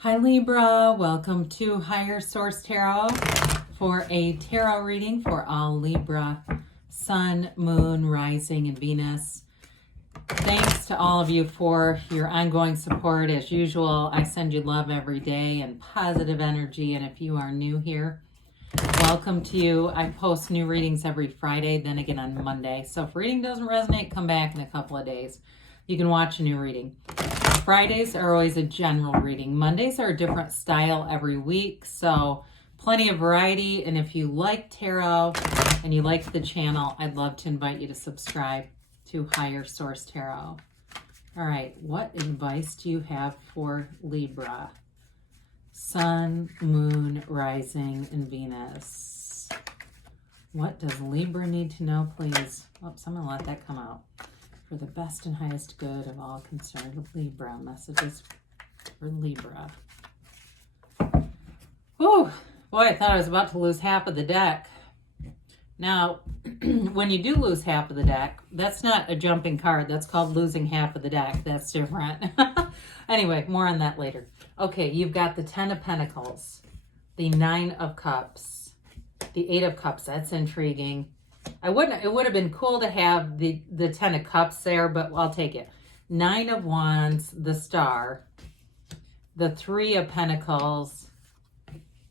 Hi Libra, welcome to Higher Source Tarot for a tarot reading for all Libra, Sun, Moon, Rising, and Venus. Thanks to all of you for your ongoing support. As usual, I send you love every day and positive energy. And if you are new here, welcome to you. I post new readings every Friday, then again on Monday. So if reading doesn't resonate, come back in a couple of days. You can watch a new reading. Fridays are always a general reading. Mondays are a different style every week, so plenty of variety. And if you like tarot and you like the channel, I'd love to invite you to subscribe to Higher Source Tarot. All right, what advice do you have for Libra? Sun, Moon, Rising, and Venus. What does Libra need to know, please? Oops, I'm going to let that come out. For the best and highest good of all concerned with Libra. Messages for Libra. Whew, boy, I thought I was about to lose half of the deck. Now, when you do lose half of the deck, that's not a jumping card. That's called losing half of the deck. That's different. Anyway, more on that later. Okay, you've got the Ten of Pentacles, the Nine of Cups, the Eight of Cups. That's intriguing. It would have been cool to have the Ten of Cups there, but I'll take it. Nine of Wands, the Star, the Three of Pentacles,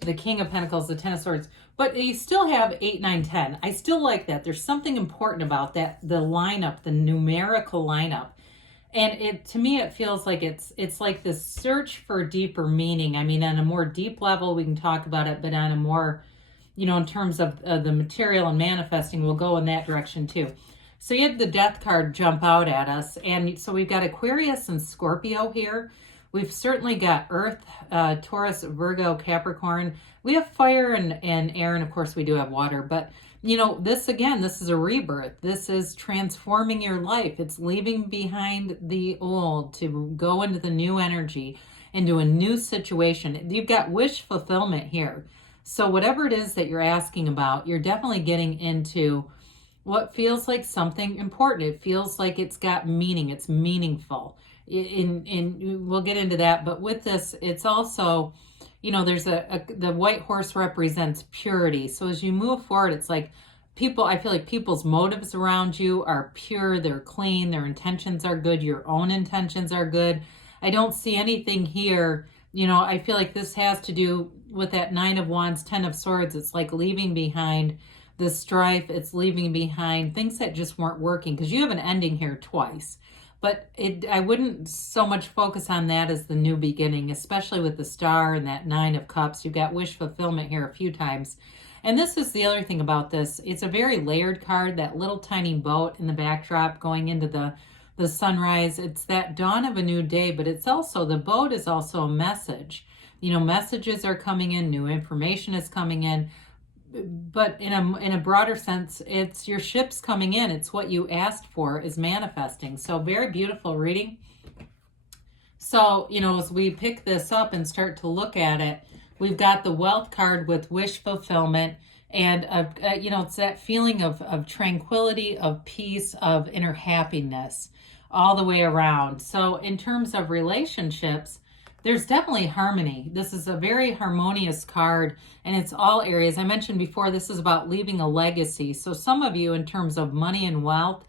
the King of Pentacles, the Ten of Swords. But you still have 8, 9, 10. I still like that. There's something important about that, the lineup, the numerical lineup. And to me, it feels like it's like this search for deeper meaning. I mean, on a more deep level, we can talk about it, but on a more, in terms of the material and manifesting, we'll go in that direction too. So you had the Death card jump out at us. And so we've got Aquarius and Scorpio here. We've certainly got Earth, Taurus, Virgo, Capricorn. We have fire and air, and of course we do have water. But, this is a rebirth. This is transforming your life. It's leaving behind the old to go into the new energy, into a new situation. You've got wish fulfillment here. So whatever it is that you're asking about, you're definitely getting into what feels like something important. It feels like it's got meaning. It's meaningful. We'll get into that. But with this, it's also, there's the white horse represents purity. So as you move forward, it's like I feel like people's motives around you are pure. They're clean. Their intentions are good. Your own intentions are good. I don't see anything here. I feel like this has to do with that Nine of Wands, Ten of Swords. It's like leaving behind the strife. It's leaving behind things that just weren't working, because you have an ending here twice. But I wouldn't so much focus on that as the new beginning, especially with the Star and that Nine of Cups. You've got wish fulfillment here a few times. And this is the other thing about this. It's a very layered card, that little tiny boat in the backdrop going into the sunrise. It's that dawn of a new day, but it's also, the boat is also a message. Messages are coming in, new information is coming in, but in a broader sense, it's your ship's coming in. It's what you asked for is manifesting. So very beautiful reading. So, as we pick this up and start to look at it, we've got the Wealth card with wish fulfillment. And, it's that feeling of tranquility, of peace, of inner happiness all the way around. So in terms of relationships, there's definitely harmony. This is a very harmonious card, and it's all areas. I mentioned before, this is about leaving a legacy. So some of you, in terms of money and wealth,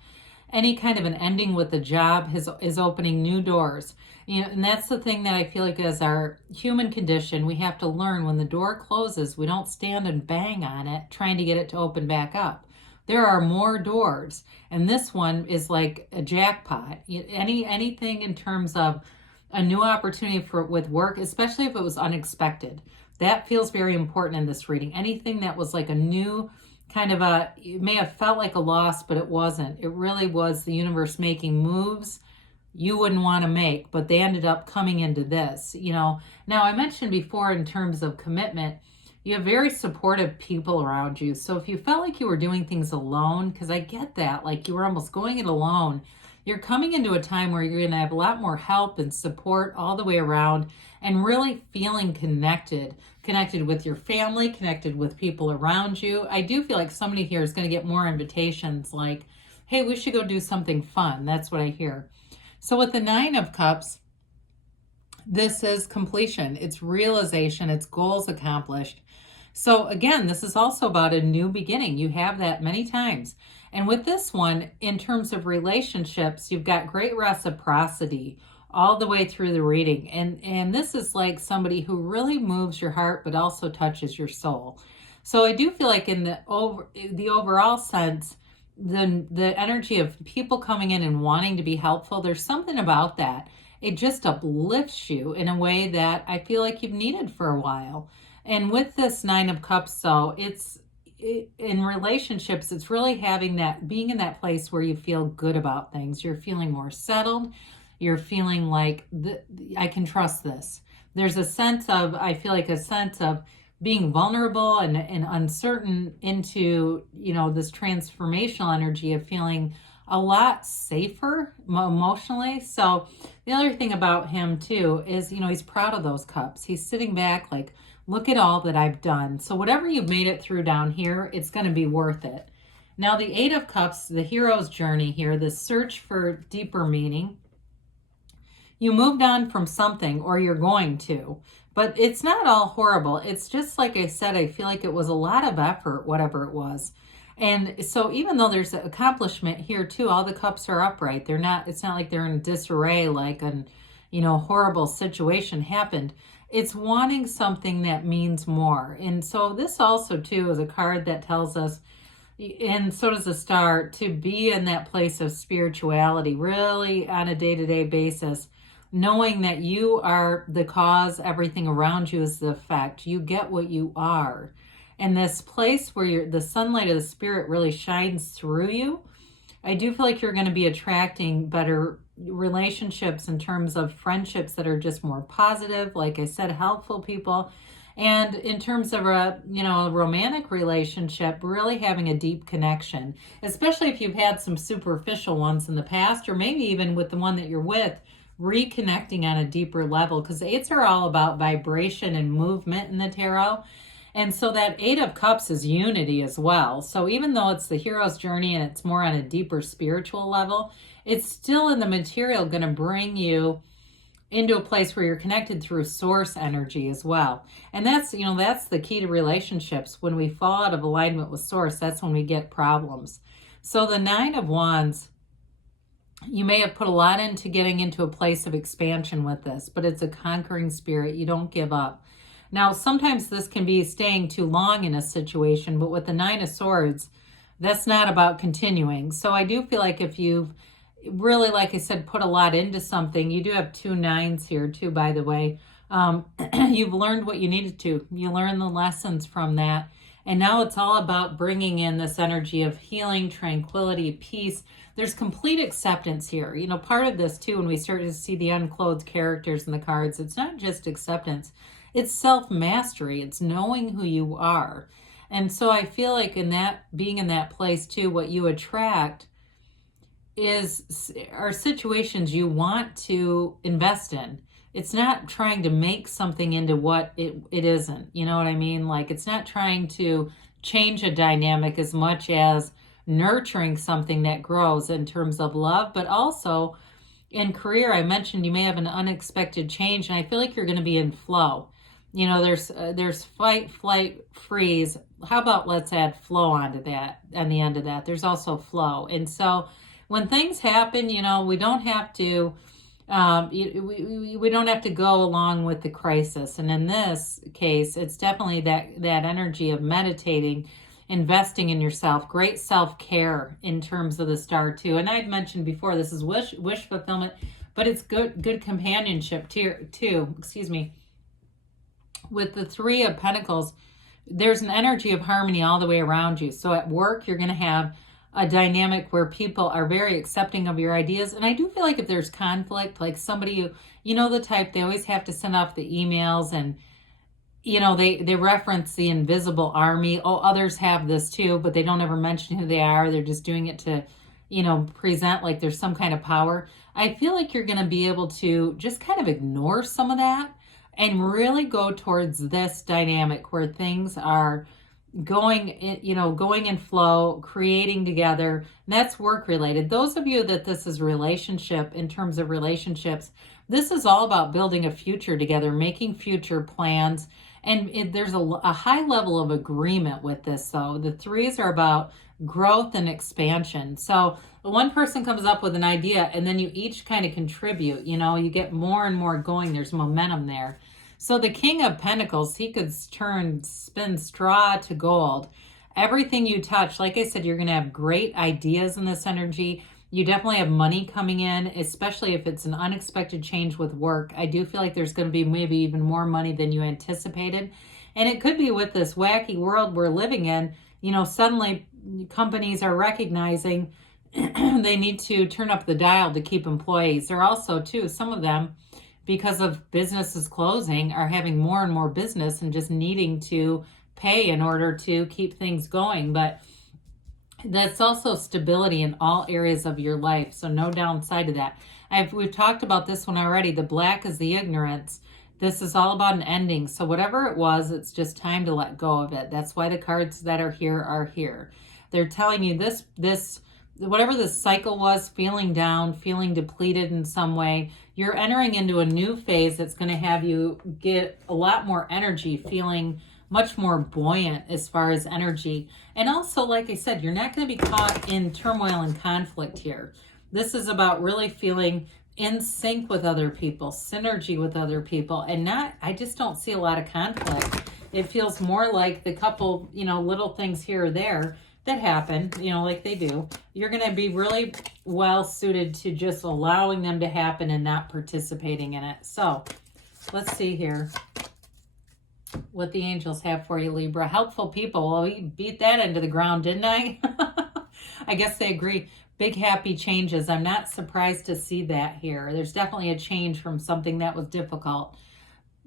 any kind of an ending with a job is opening new doors. And that's the thing that I feel like as our human condition, we have to learn when the door closes, we don't stand and bang on it trying to get it to open back up. There are more doors, and this one is like a jackpot. Anything in terms of a new opportunity with work, especially if it was unexpected. That feels very important in this reading. Anything that was like a new kind of it may have felt like a loss, but it wasn't. It really was the universe making moves you wouldn't want to make, but they ended up coming into this. Now I mentioned before, in terms of commitment, you have very supportive people around you. So if you felt like you were doing things alone, because I get that, like you were almost going it alone, you're coming into a time where you're going to have a lot more help and support all the way around, and really feeling connected with your family, connected with people around you. I do feel like somebody here is going to get more invitations like, hey, we should go do something fun. That's what I hear. So with the Nine of Cups, This is completion. It's realization. It's goals accomplished. So again, this is also about a new beginning. You have that many times. And with this one, in terms of relationships, you've got great reciprocity all the way through the reading. And this is like somebody who really moves your heart, but also touches your soul. So I do feel like in the overall sense, the energy of people coming in and wanting to be helpful, there's something about that. It just uplifts you in a way that I feel like you've needed for a while. And with this Nine of Cups, though, in relationships, it's really having that, being in that place where you feel good about things. You're feeling more settled. You're feeling like, I can trust this. There's a sense of, I feel like a sense of being vulnerable and uncertain into, this transformational energy of feeling a lot safer emotionally. So the other thing about him too is, he's proud of those cups. He's sitting back like, look at all that I've done. So whatever you've made it through down here, it's going to be worth it. Now the Eight of Cups, the hero's journey here, the search for deeper meaning. You moved on from something, or you're going to, but it's not all horrible. It's just like I said, I feel like it was a lot of effort, whatever it was. And so even though there's an accomplishment here too, all the cups are upright. It's not like they're in disarray, like an, horrible situation happened. It's wanting something that means more. And so this also too is a card that tells us, and so does the Star, to be in that place of spirituality, really on a day-to-day basis, knowing that you are the cause, everything around you is the effect. You get what you are. And this place where the sunlight of the spirit really shines through you, I do feel like you're going to be attracting better relationships in terms of friendships that are just more positive, like I said, helpful people. And in terms of a romantic relationship, really having a deep connection, especially if you've had some superficial ones in the past, or maybe even with the one that you're with, reconnecting on a deeper level, because eights are all about vibration and movement in the tarot. And so that Eight of Cups is unity as well. So even though it's the hero's journey and it's more on a deeper spiritual level, it's still in the material going to bring you into a place where you're connected through source energy as well. And that's the key to relationships. When we fall out of alignment with source, that's when we get problems. So the Nine of Wands, you may have put a lot into getting into a place of expansion with this, but it's a conquering spirit. You don't give up. Now, sometimes this can be staying too long in a situation, but with the Nine of Swords, that's not about continuing. So I do feel like if you've really, like I said, put a lot into something, you do have two nines here too, by the way. You've learned what you needed to. You learned the lessons from that. And now it's all about bringing in this energy of healing, tranquility, peace. There's complete acceptance here. Part of this too, when we start to see the unclothed characters in the cards, it's not just acceptance. It's self-mastery. It's knowing who you are. And so I feel like being in that place too, what you attract are situations you want to invest in. It's not trying to make something into what it isn't. You know what I mean? Like, it's not trying to change a dynamic as much as nurturing something that grows in terms of love, but also in career. I mentioned you may have an unexpected change, and I feel like you're going to be in flow. There's fight, flight, freeze. How about let's add flow onto that, on the end of that? There's also flow. And so when things happen, we don't have to, we don't have to go along with the crisis. And in this case, it's definitely that energy of meditating, investing in yourself, great self-care in terms of the Star too. And I've mentioned before, this is wish fulfillment, but it's good companionship too. Excuse me. With the Three of Pentacles, there's an energy of harmony all the way around you. So at work, you're going to have a dynamic where people are very accepting of your ideas. And I do feel like if there's conflict, like somebody, the type, they always have to send off the emails and, they reference the invisible army. Oh, others have this too, but they don't ever mention who they are. They're just doing it to, present like there's some kind of power. I feel like you're going to be able to just kind of ignore some of that and really go towards this dynamic where things are going in flow, creating together. And that's work related. Those of you that this is relationship, in terms of relationships, This is all about building a future together, making future plans. And there's a high level of agreement with this, though. The threes are about growth and expansion. So one person comes up with an idea, and then you each kind of contribute. You know, you get more and more going. There's momentum there. So the King of Pentacles, he could spin straw to gold. Everything you touch, like I said, you're going to have great ideas in this energy. You definitely have money coming in, especially if it's an unexpected change with work. I do feel like there's going to be maybe even more money than you anticipated. And it could be with this wacky world we're living in, you know, suddenly companies are recognizing they need to turn up the dial to keep employees. They're also, too, some of them, because of businesses closing, are having more and more business and just needing to pay in order to keep things going. But that's also stability in all areas of your life, so no downside to that. We've talked about this one already. The black is the ignorance. This is all about an ending. So whatever it was, it's just time to let go of it. That's why the cards that are here are here. They're telling you this whatever this cycle was, feeling down, feeling depleted in some way, you're entering into a new phase that's going to have you get a lot more energy, feeling much more buoyant as far as energy. And also, like I said, you're not going to be caught in turmoil and conflict here. This is about really feeling in sync with other people, synergy with other people, and I just don't see a lot of conflict. It feels more like the couple, you know, little things here or there that happen, you know, like they do. You're going to be really well suited to just allowing them to happen and not participating in it. So let's see here what the angels have for you, Libra. Helpful people. Well, we beat that into the ground, didn't I? I guess they agree. Big happy changes. I'm not surprised to see that here. There's definitely a change from something that was difficult.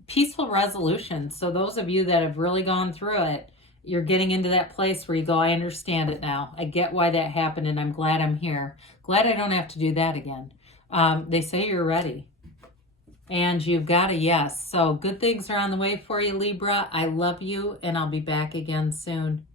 Peaceful resolution. So those of you that have really gone through it, you're getting into that place where you go, I understand it now. I get why that happened, and I'm glad I'm here. Glad I don't have to do that again. They say you're ready. And you've got a yes. So good things are on the way for you, Libra. I love you, and I'll be back again soon.